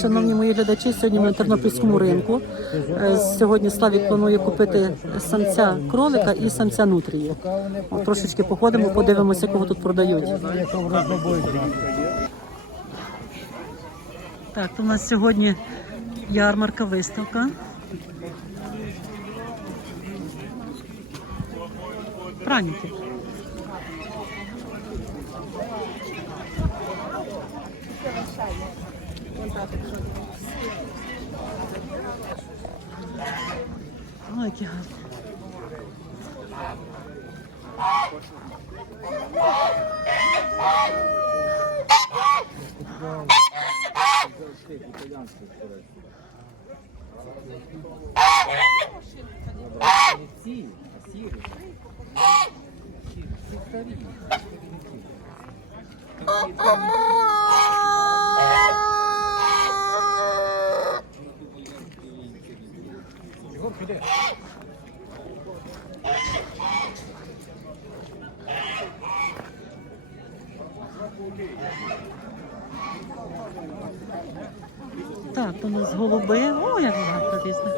Шановні мої глядачі, сьогодні ми на Тернопільському ринку. Е, Сьогодні Славік планує купити самця кролика і самця нутрії. Трошечки походимо, подивимося, кого тут продають. Так, у нас сьогодні ярмарка, виставка. Праніки. Ой, які. Так, у нас голуби. О, як багато різних.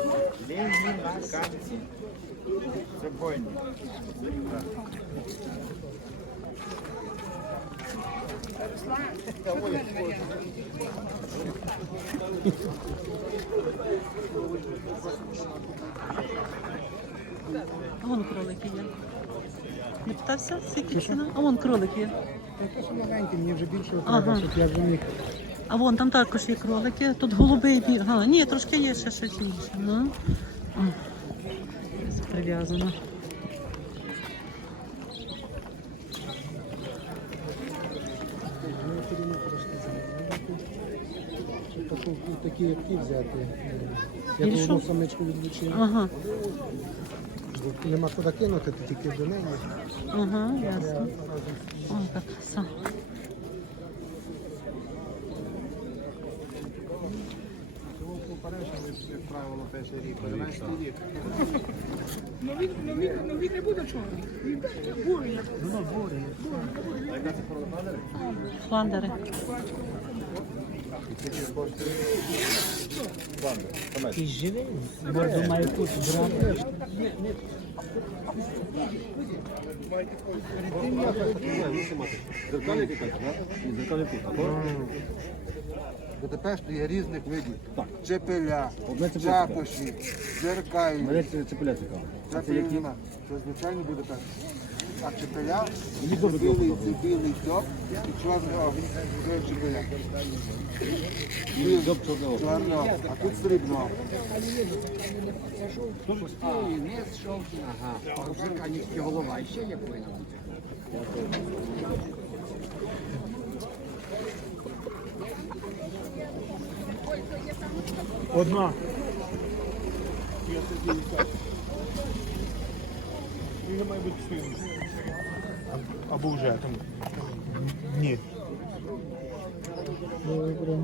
А вон кролики є. Не питався, скільки ціна? А вон кролик є. Це маленькі, мені вже більше Ага. я вже міг. А вон там також є кролики. Тут голуби і бі- Ага, ні, трошки є ще щось інше. Ну. Прив'язано. Ну, все такі як ті взяти. Я ту одну самичку відлучив. Ага, Нема куди кинути, то тільки до неї. ага, ясно. О, так краса. 21 рік, 11 рік. Ну він, ну, він, ну, він не буде чорний. Він бурий. як- А яка це порода падає? Фландери. Скільки коштує? Банда, самець. Ти живий? Борду маю тут брати. Перед тим я хотів. Зеркалі якась, так? Зеркалі тут, або? Будапешт є різних видів. Чепеля, чапоші, дзеркалі. Мене це цепеля цікаво. А це які? Це Це звичайний Будапешт. А чепеля, Мені це дуже білий, це цьоп і чорний огонь. Це чепеля. Доп чорного. Чорного, а тут срібного. голова, ще є повинна бути. Одна. Він має бути своїм. Або вже там. Ні. Добре.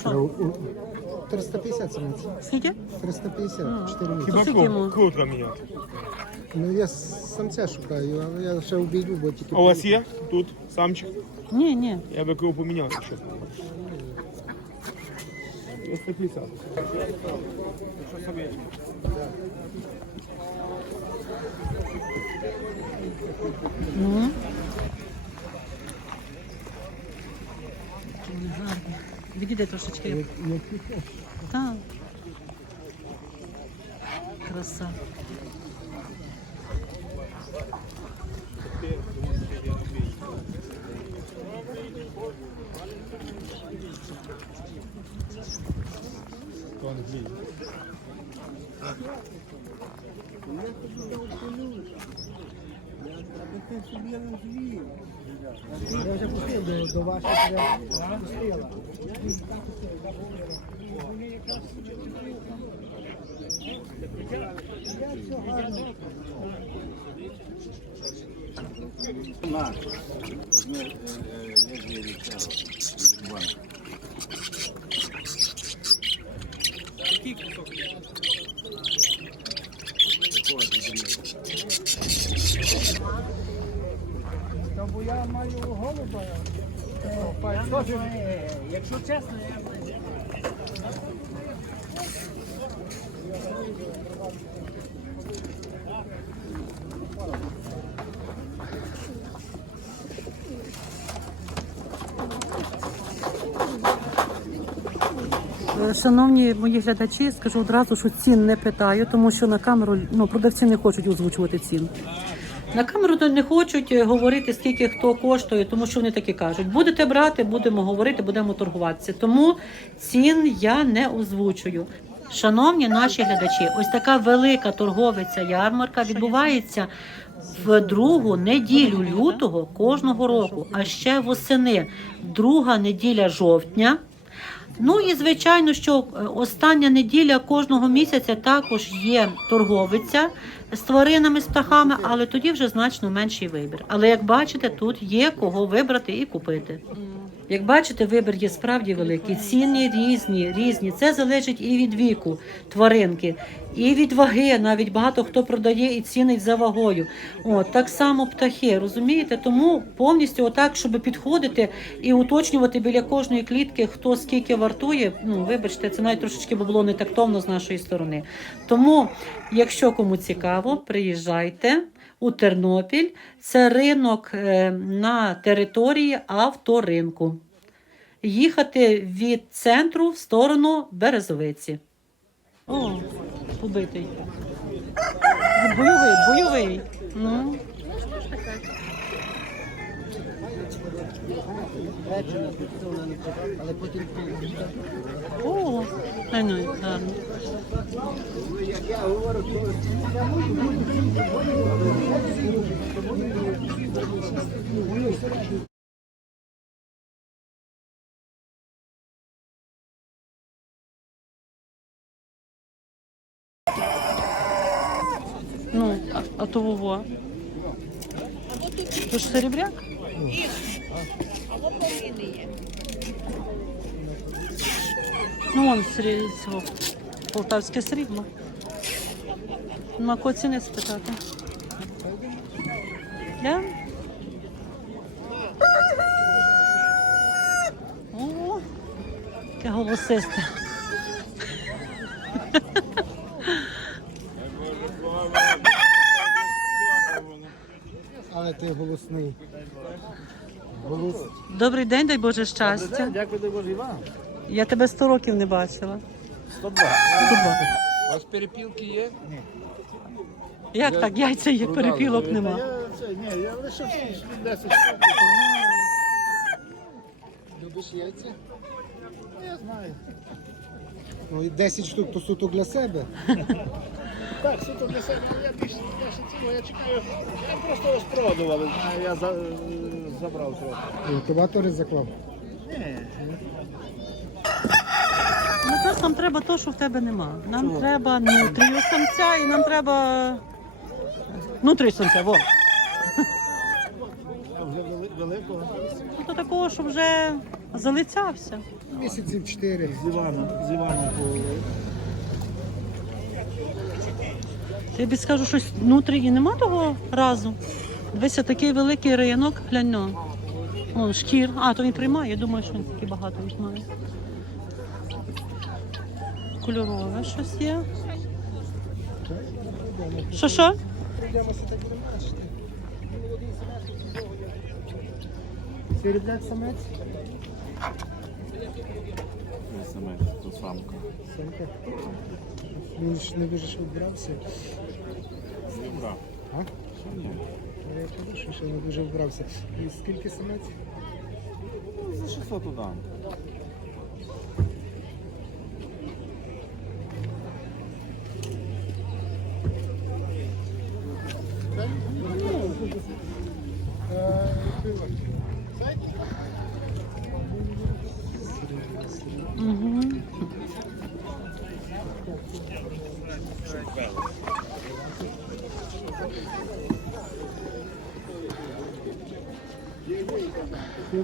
Що? 350 самець. Скільки? 350, 4 місяці. Хіба Скільки йому? круг- крутка міняти. Ну я самця шукаю, але я ще обійду, бо тільки. А у вас є тут самчик? Ні, ні. Я би його поміняв ще. 350. Ну. Які вони гарні. Відійди трошечки. Так. Краса. Аби ти собі не звів. Я вже пустив до, до ваших пустила. На, одне лежить від цього, від банку. Який кусок? Та бо я маю голуба. Якщо чесно, я Е, Шановні мої глядачі, скажу одразу, що цін не питаю, тому що на камеру ну, продавці не хочуть озвучувати цін. На камеру не хочуть е, говорити, скільки хто коштує, тому що вони такі кажуть: будете брати, будемо говорити, будемо торгуватися. Тому цін я не озвучую. Шановні наші глядачі, ось така велика торговиця ярмарка відбувається в другу неділю лютого кожного року, а ще восени, друга неділя жовтня. Ну і звичайно, що е, остання неділя кожного місяця також є торговиця з тваринами, з птахами, але тоді вже значно менший вибір. Але як бачите, тут є кого вибрати і купити. Як бачите, вибір є справді великий. Ціни різні, різні. Це залежить і від віку тваринки, і від ваги. Навіть багато хто продає і цінить за вагою. От так само птахи, розумієте? Тому повністю отак, щоб підходити і уточнювати біля кожної клітки, хто скільки вартує. Ну вибачте, це навіть трошечки би було не тактовно з нашої сторони. Тому, якщо кому цікаво, приїжджайте. У Тернопіль це ринок е, на території авторинку. Їхати від центру в сторону Березовиці. О, побитий. Бойовий, бойовий. Ну. О, ай, ну, гарно. Ну, а, а то Вова? То ж серебряк? Ну, срі- цього, полтавське срібло. На кого ціни спитати? Да? О, яке голосисте. Але ти голосний. Голос. Добрий день, дай Боже щастя. Дякую, дай Боже, Іван. Я тебе 100 років не бачила. 102. 102. У вас перепілки є? Ні. Як так? Яйця є, перепілок нема. Ні, я лише 10 Любиш яйця? Ну, Я знаю. Ну і 10 штук то суто для себе. Так, суто для себе, але я більше я ще цього, я чекаю. Я просто розпродував, я за, забрав трохи. І Товатори заклав. Нас нам треба то, що в тебе нема. Нам треба нутрію самця і нам треба. Нутрію самця, во. Вже вели- великого. Ну, то такого, щоб вже залицявся. Місяців 4. З Іваном, з Іваном по Я тобі скажу, щось нутрії нема того разу. Дивися, такий великий ринок, глянь. ну. Вон шкір. А, то він приймає, я думаю, що він такий багато їх має. Кольорове щось є. Що що? Серебряк самець? Саме, то самка. Самка. Він ж не дуже вбрався. Зібрав. А? Я кажу, що ще не дуже вбрався. І скільки самець? За 600 удам. Угу. Серебряка по чому?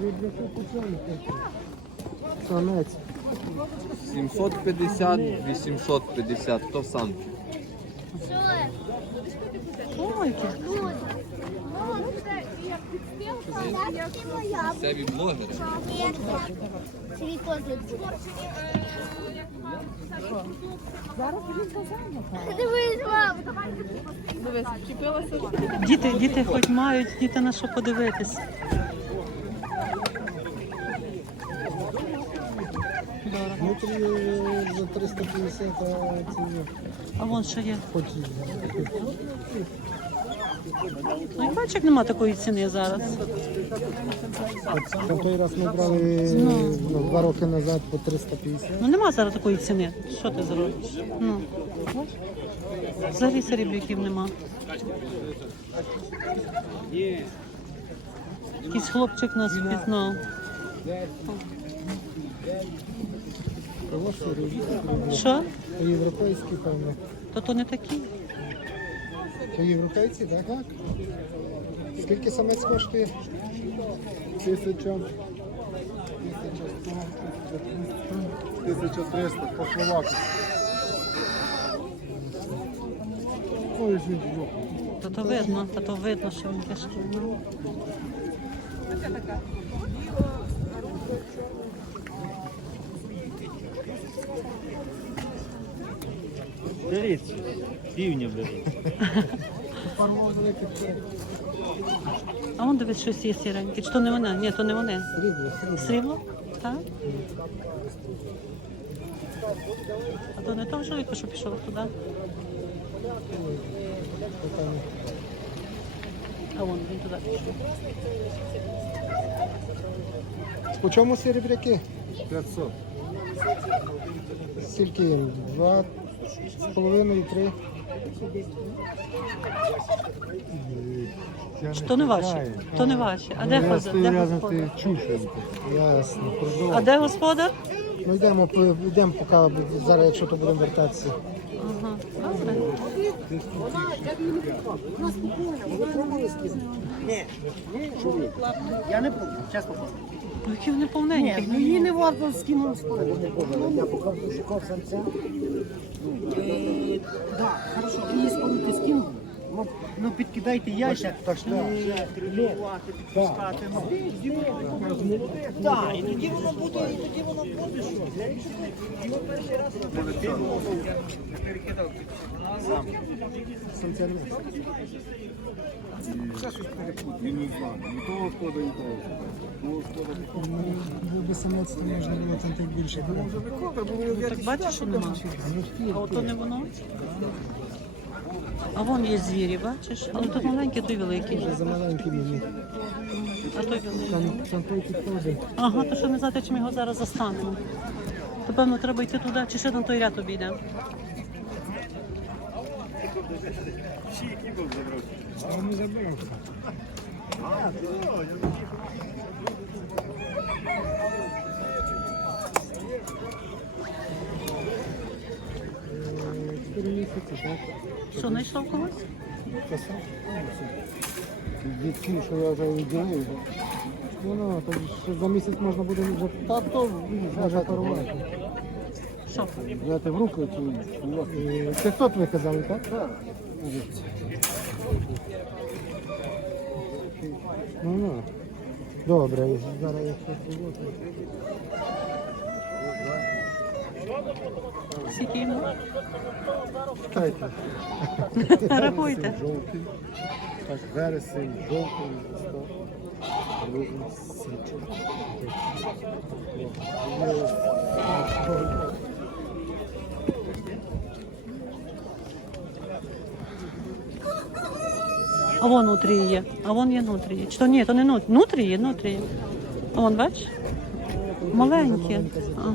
Самець. 750, 850, хто сам? Ой, яке. Це від блогера. Дивись, мам. Діти, діти хоч мають, діти на що подивитись. Внутрі е, за 350, а ці А вон що є. хоч Ну, і бачиш, як нема такої ціни зараз. на той раз ми брали ну, два роки назад по 350. Ну нема зараз такої ціни. Що ти зробиш? Ну. бачиш? Взагалі серебряків нема. Якийсь хлопчик нас впізнав. Що? По-європейськи, певно. То то не такі. По-європейці, так? Так. Скільки самець коштує? Тисяча. Тисяча триста по словаку. Ой, жінки, То то видно, то то видно, що він тяжкий. Ну. Півня беріть. А вон дивись, щось є сіреньке. Чи то не вона? Ні, то не вони. Срібло, срібло. Срібло? Так. А то не то вже що пішов туди. А вон він туди пішов. По чому серебряки? 500. Скільки їм? Два з половиною, три. То не ваші? То не ваші. А де господар? Де господар? Ясно, продовжуй. А де господар? Ну йдемо, по- йдемо поки зараз, якщо то будемо вертатися. Ага. Добре. Я не пробую, чесно. Ну, Які вони повненькі. Ну її не варто скинути. Я покажу шукав самця. Так, хорошо, ви її спалити скину. Ну, ну підкидайте яйця. Так що тренувати, підпускати. Так, і тоді воно буде, і тоді воно буде що. Він не знає. Ні того шкода, ні того шкода. Того. Був би самець, то можна було там так більше. Ну, так бачиш, що нема. А ото не воно. А вон є звірі, бачиш? Але тут маленький, той великий. За маленький мені. А той великий. Там, там той підходить. Ага, то що не знати, чи ми його зараз застанемо. То певно треба йти туди, чи ще на той ряд обійдемо. А не забрав. Чотири місяці, так? Що, знайшов когось? Дітки, що я вже відділив. Ну, ну, то ж ще за місяць можна буде вже та то вже парувати. Що? Взяти в руки цю. Е, Це хто ви казали, так? Так. Ну, ну. Добре, зараз я щось зроблю. Скільки йому? Рахуйте. Жовтий. Так, вересень, жовтий, листопад, грудень, січень. А вон внутрі є. А вон є внутрі є. Чи то ні, то не внутрі. Внутрі є, внутрі є. А вон, бачиш? Маленькі. Ага.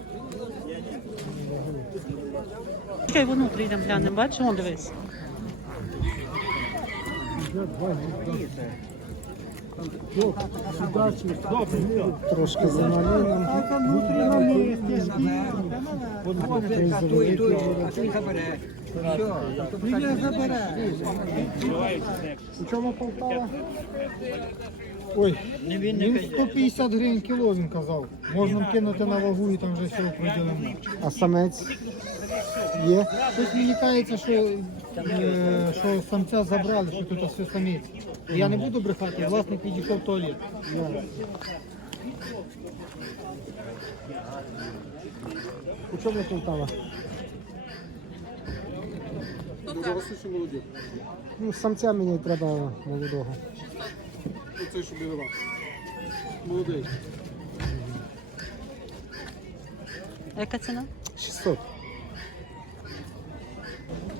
Чекай, внутрі йдемо глянемо, бачиш, вон дивись. Трошки за малином. У чому Полтава? Ой, він 150 гривень кіло, він казав. Можна кинути на вагу і там вже все определено. А самець є? Щось мені кажеться, що, е, що самця забрали, що тут все самець. Я не буду брехати, власник відійшов в туалет. У чому Полтава? Ну, самця мені треба молодого. Оце що білива. Молодий. Яка ціна? 600.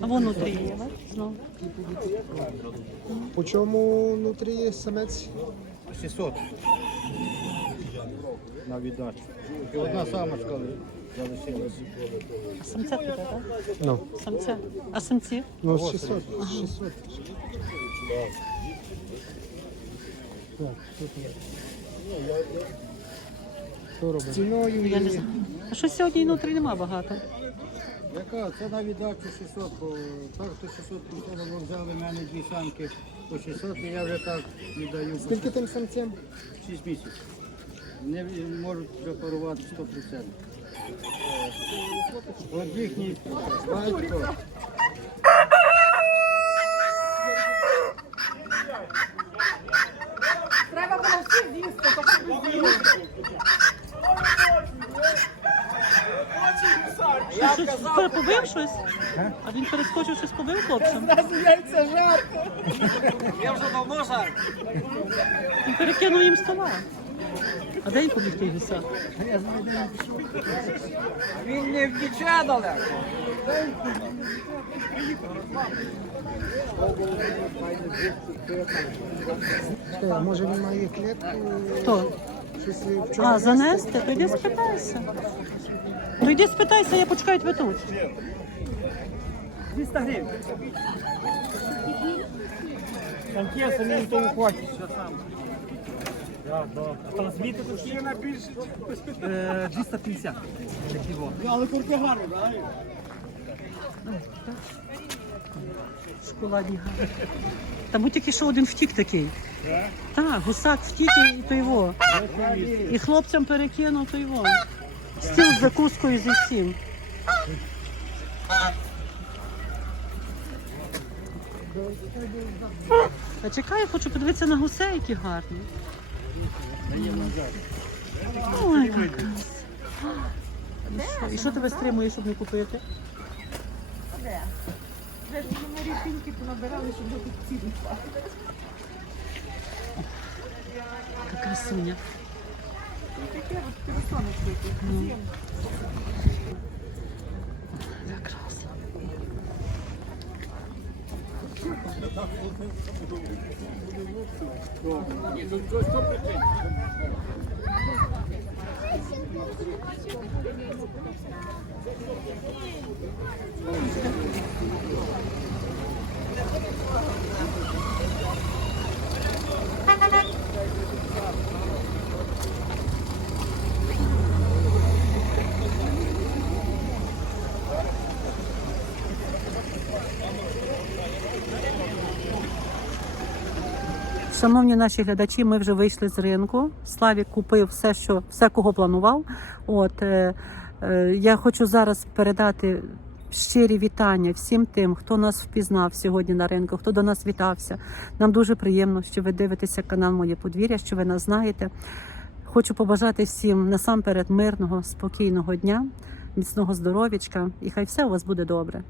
А вон внутрі є, бачиш, знову. По чому внутрі самець? 600. На віддачу. І одна самочка залишилась. А самця туди, так? Ну, Самця. А самці? ну 600. 600. Так, тут є. Що робить? Ціною Я не і знаю. А що сьогодні внутрі нема багато? Яка? Це на віддачу 600, бо так то 600 прийшли, взяли в мене дві самки по 600, і я вже так віддаю скільки тим самцям? 6 місяців. Не можуть препарувати 100%. От їхній батько. Щось побив щось? А він перескочив, щось побив хлопцям? Я вже давно жарю. Він перекинув їм стола. А де він побіг той гусак? Він не втіче далеко. Може він має клітку? Хто? А, занести? То йди спитайся. То йди спитайся, я почекаю тебе тут. 200 гривень. Там ті самі тому хватить. А там звідти тут ще на більше? 250. Але курки гарні, так? Шоколадні гарні. Там от тільки що один втік такий. Так, гусак втік і то його. І хлопцям перекинув то його. Стіл з закускою зі всім. Та чекай, я хочу подивитися на гусей, які гарні. Ой, яка. І що тебе стримує, щоб не купити? Вже ж на ріпіньки понабирали, щоб до ціни Така красуня. Таке от персоночки якісь. Прекрасно. Thank you. Шановні наші глядачі, ми вже вийшли з ринку. Славік купив все, що все, кого планував. От е, е, я хочу зараз передати щирі вітання всім тим, хто нас впізнав сьогодні на ринку, хто до нас вітався. Нам дуже приємно, що ви дивитеся канал Моє подвір'я, що ви нас знаєте. Хочу побажати всім насамперед мирного, спокійного дня, міцного здоров'ячка, і хай все у вас буде добре.